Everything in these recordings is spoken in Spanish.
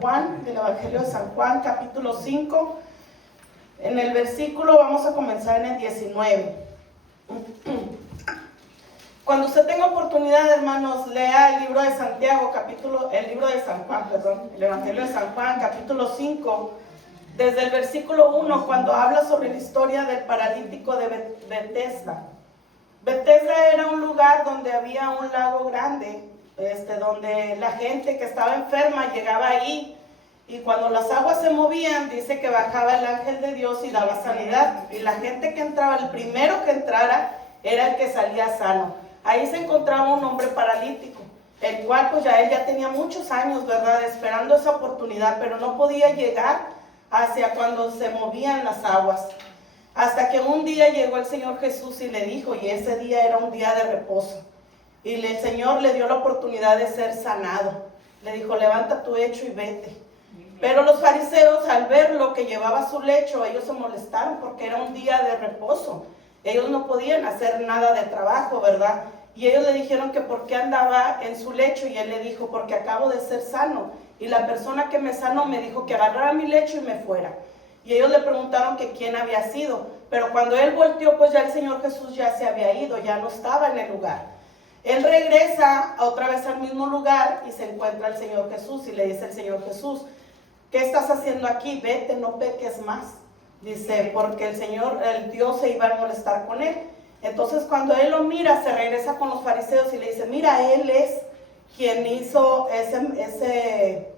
Juan, del Evangelio de San Juan, capítulo 5. En el versículo vamos a comenzar en el 19. Cuando usted tenga oportunidad, hermanos, lea el libro de Santiago, el Evangelio de San Juan, capítulo 5, desde el versículo 1, cuando habla sobre la historia del paralítico de Betesda. Betesda era un lugar donde había un lago grande, donde la gente que estaba enferma llegaba ahí, y cuando las aguas se movían, dice que bajaba el ángel de Dios y daba sanidad, y la gente que entraba, el primero que entrara era el que salía sano. Ahí se encontraba un hombre paralítico, el cual pues él ya tenía muchos años, ¿verdad?, esperando esa oportunidad, pero no podía llegar hacia cuando se movían las aguas. Hasta que un día llegó el Señor Jesús y le dijo, y ese día era un día de reposo, y el Señor le dio la oportunidad de ser sanado. Le dijo, levanta tu lecho y vete. Pero los fariseos, al ver lo que llevaba su lecho, ellos se molestaron porque era un día de reposo. Ellos no podían hacer nada de trabajo, ¿verdad? Y ellos le dijeron que por qué andaba en su lecho, y él le dijo, porque acabo de ser sano, y la persona que me sanó me dijo que agarrara mi lecho y me fuera. Y ellos le preguntaron que quién había sido, pero cuando él volteó, pues ya el Señor Jesús ya se había ido, ya no estaba en el lugar. Él regresa otra vez al mismo lugar y se encuentra el Señor Jesús, y le dice el Señor Jesús, ¿qué estás haciendo aquí? Vete, no peques más. Dice, porque el Dios se iba a molestar con él. Entonces cuando él lo mira, se regresa con los fariseos y le dice, mira, él es quien hizo ese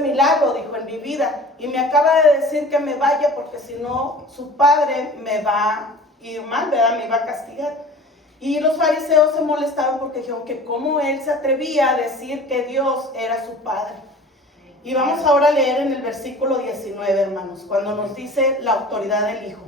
milagro, dijo, en mi vida, y me acaba de decir que me vaya porque si no su padre me va a ir mal, ¿verdad?, me iba a castigar. Y los fariseos se molestaron porque dijeron que cómo él se atrevía a decir que Dios era su padre. Y vamos ahora a leer en el versículo 19, hermanos, cuando nos dice la autoridad del Hijo.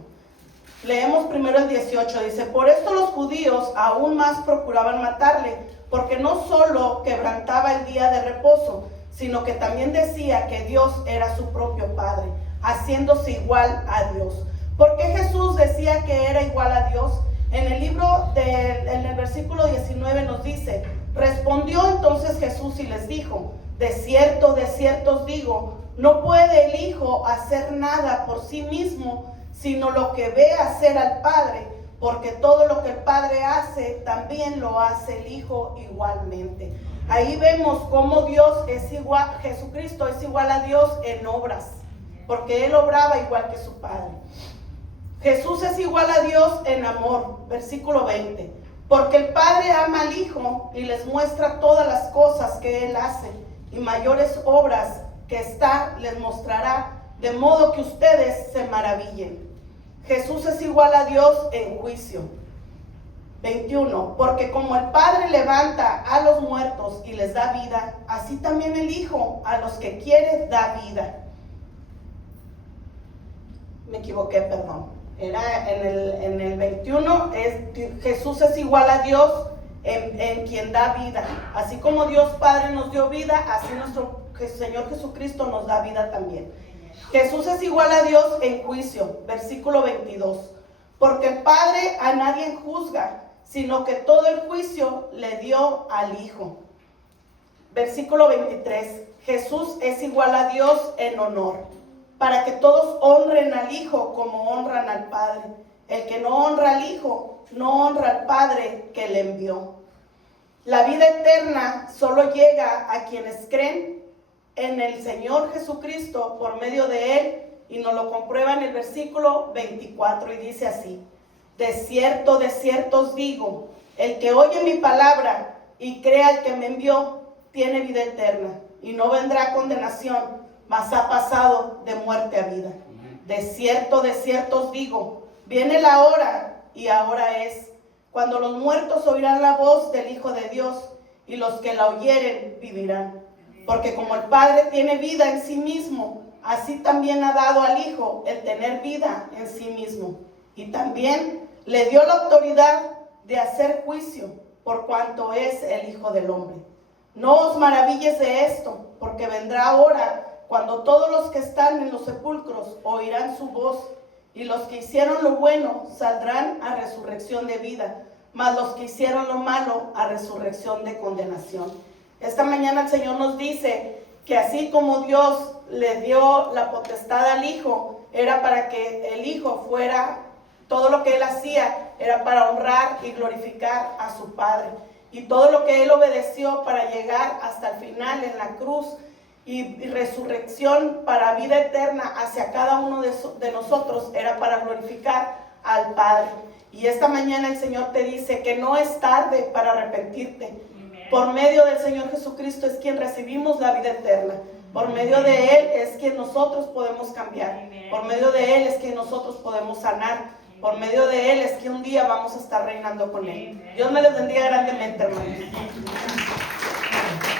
Leemos primero el 18, dice, por esto los judíos aún más procuraban matarle, porque no solo quebrantaba el día de reposo, sino que también decía que Dios era su propio Padre, haciéndose igual a Dios. ¿Por qué Jesús decía que era igual a Dios? En el versículo 19 nos dice, respondió entonces Jesús y les dijo, de cierto os digo, no puede el Hijo hacer nada por sí mismo, sino lo que ve hacer al Padre, porque todo lo que el Padre hace, también lo hace el Hijo igualmente. Ahí vemos cómo Dios es igual, Jesucristo es igual a Dios en obras, porque Él obraba igual que su Padre. Jesús es igual a Dios en amor, versículo 20, porque el Padre ama al Hijo y les muestra todas las cosas que Él hace, y mayores obras que les mostrará, de modo que ustedes se maravillen. Jesús es igual a Dios en juicio. 21, porque como el Padre levanta a los muertos y les da vida, así también el Hijo a los que quiere da vida. Me equivoqué, perdón. Era en el 21, Jesús es igual a Dios en quien da vida. Así como Dios Padre nos dio vida, así nuestro Señor Jesucristo nos da vida también. Jesús es igual a Dios en juicio, versículo 22, porque el Padre a nadie juzga, sino que todo el juicio le dio al Hijo. Versículo 23, Jesús es igual a Dios en honor, para que todos honren al Hijo como honran al Padre. El que no honra al Hijo, no honra al Padre que le envió. La vida eterna solo llega a quienes creen en el Señor Jesucristo por medio de Él, y nos lo comprueba en el versículo 24, y dice así, de cierto os digo, el que oye mi palabra y crea al que me envió, tiene vida eterna, y no vendrá a condenación, mas ha pasado de muerte a vida. De cierto os digo, viene la hora, y ahora es, cuando los muertos oirán la voz del Hijo de Dios, y los que la oyeren vivirán. Porque como el Padre tiene vida en sí mismo, así también ha dado al Hijo el tener vida en sí mismo. Y también le dio la autoridad de hacer juicio, por cuanto es el Hijo del Hombre. No os maravilles de esto, porque vendrá hora cuando todos los que están en los sepulcros oirán su voz, y los que hicieron lo bueno saldrán a resurrección de vida, mas los que hicieron lo malo a resurrección de condenación. Esta mañana el Señor nos dice que así como Dios le dio la potestad al Hijo, era para que el Hijo fuera, todo lo que Él hacía era para honrar y glorificar a su Padre. Y todo lo que Él obedeció para llegar hasta el final en la cruz y resurrección para vida eterna hacia cada uno de nosotros era para glorificar al Padre. Y esta mañana el Señor te dice que no es tarde para arrepentirte. Por medio del Señor Jesucristo es quien recibimos la vida eterna. Por medio de Él es quien nosotros podemos cambiar. Por medio de Él es que nosotros podemos sanar. Por medio de Él es que un día vamos a estar reinando con Él. Dios me les bendiga grandemente, hermanos.